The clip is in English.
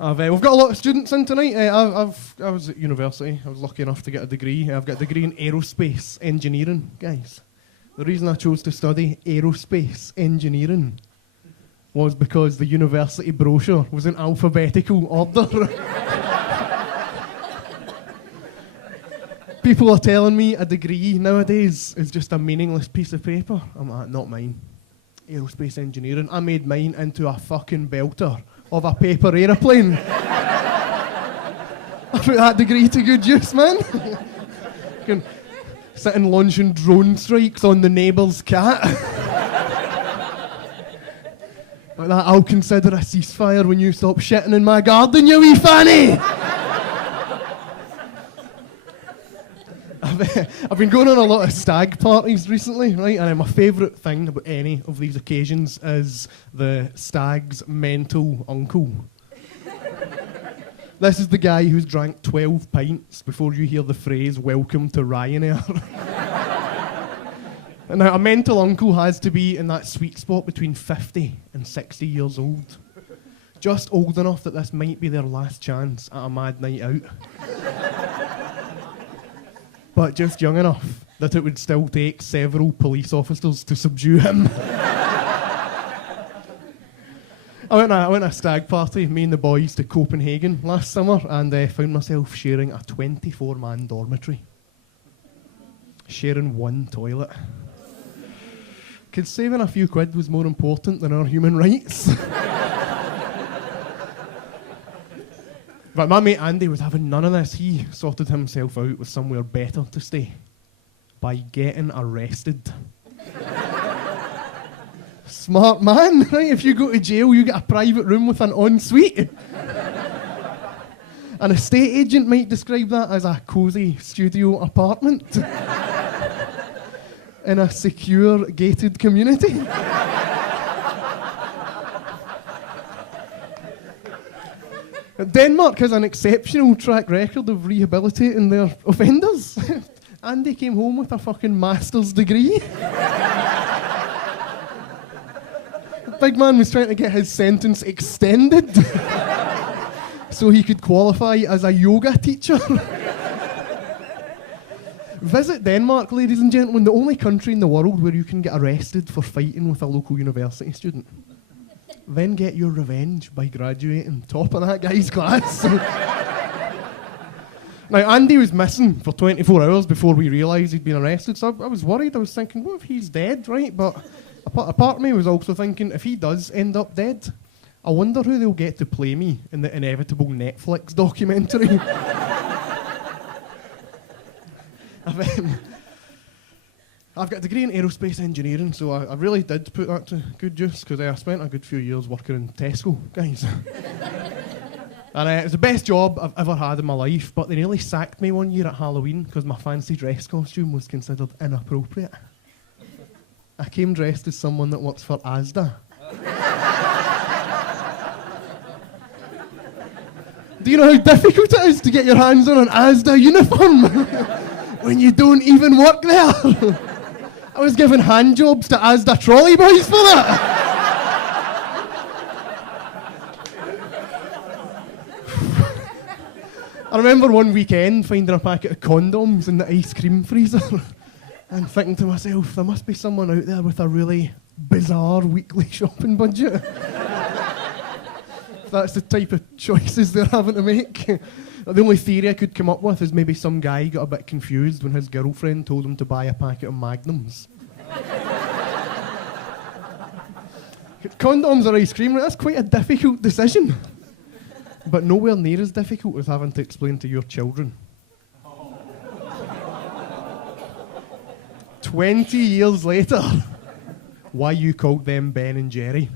We've got a lot of students in tonight. I was at university. I was lucky enough to get a degree. I've got a degree in aerospace engineering, guys. The reason I chose to study aerospace engineering was because the university brochure was in alphabetical order. People are telling me a degree nowadays is just a meaningless piece of paper. I'm like, not mine. Aerospace engineering. I made mine into a fucking belter of a paper aeroplane. I put that degree to good use, man. Can sit and launching drone strikes on the neighbour's cat. Like that, I'll consider a ceasefire when you stop shitting in my garden, you wee fanny! I've been going on a lot of stag parties recently, right? And my favourite thing about any of these occasions is the stag's mental uncle. This is the guy who's drank 12 pints before you hear the phrase, "Welcome to Ryanair." And now a mental uncle has to be in that sweet spot between 50 and 60 years old. Just old enough that this might be their last chance at a mad night out. But just young enough that it would still take several police officers to subdue him. I went to a stag party, me and the boys, to Copenhagen last summer, and found myself sharing a 24-man dormitory. Sharing one toilet. 'Cause saving a few quid was more important than our human rights. But my mate Andy was having none of this. He sorted himself out with somewhere better to stay by getting arrested. Smart man, right? If you go to jail, you get a private room with an ensuite. An estate agent might describe that as a cosy studio apartment in a secure, gated community. Denmark has an exceptional track record of rehabilitating their offenders. Andy came home with a fucking master's degree. The big man was trying to get his sentence extended so he could qualify as a yoga teacher. Visit Denmark, ladies and gentlemen, the only country in the world where you can get arrested for fighting with a local university student. Then get your revenge by graduating top of that guy's class. Now, Andy was missing for 24 hours before we realised he'd been arrested, so I was worried. I was thinking, what if he's dead, right? But a part of me was also thinking, if he does end up dead, I wonder who they'll get to play me in the inevitable Netflix documentary. I've got a degree in aerospace engineering, so I really did put that to good use, because I spent a good few years working in Tesco, guys. And it was the best job I've ever had in my life, but they nearly sacked me one year at Halloween because my fancy dress costume was considered inappropriate. I came dressed as someone that works for Asda. Do you know how difficult it is to get your hands on an Asda uniform when you don't even work there? I was given hand jobs to Asda trolley boys for that. I remember one weekend finding a packet of condoms in the ice cream freezer and thinking to myself, there must be someone out there with a really bizarre weekly shopping budget. That's the type of choices they're having to make. The only theory I could come up with is maybe some guy got a bit confused when his girlfriend told him to buy a packet of Magnums. Condoms or ice cream, that's quite a difficult decision. But nowhere near as difficult as having to explain to your children. 20 years later, why you called them Ben and Jerry.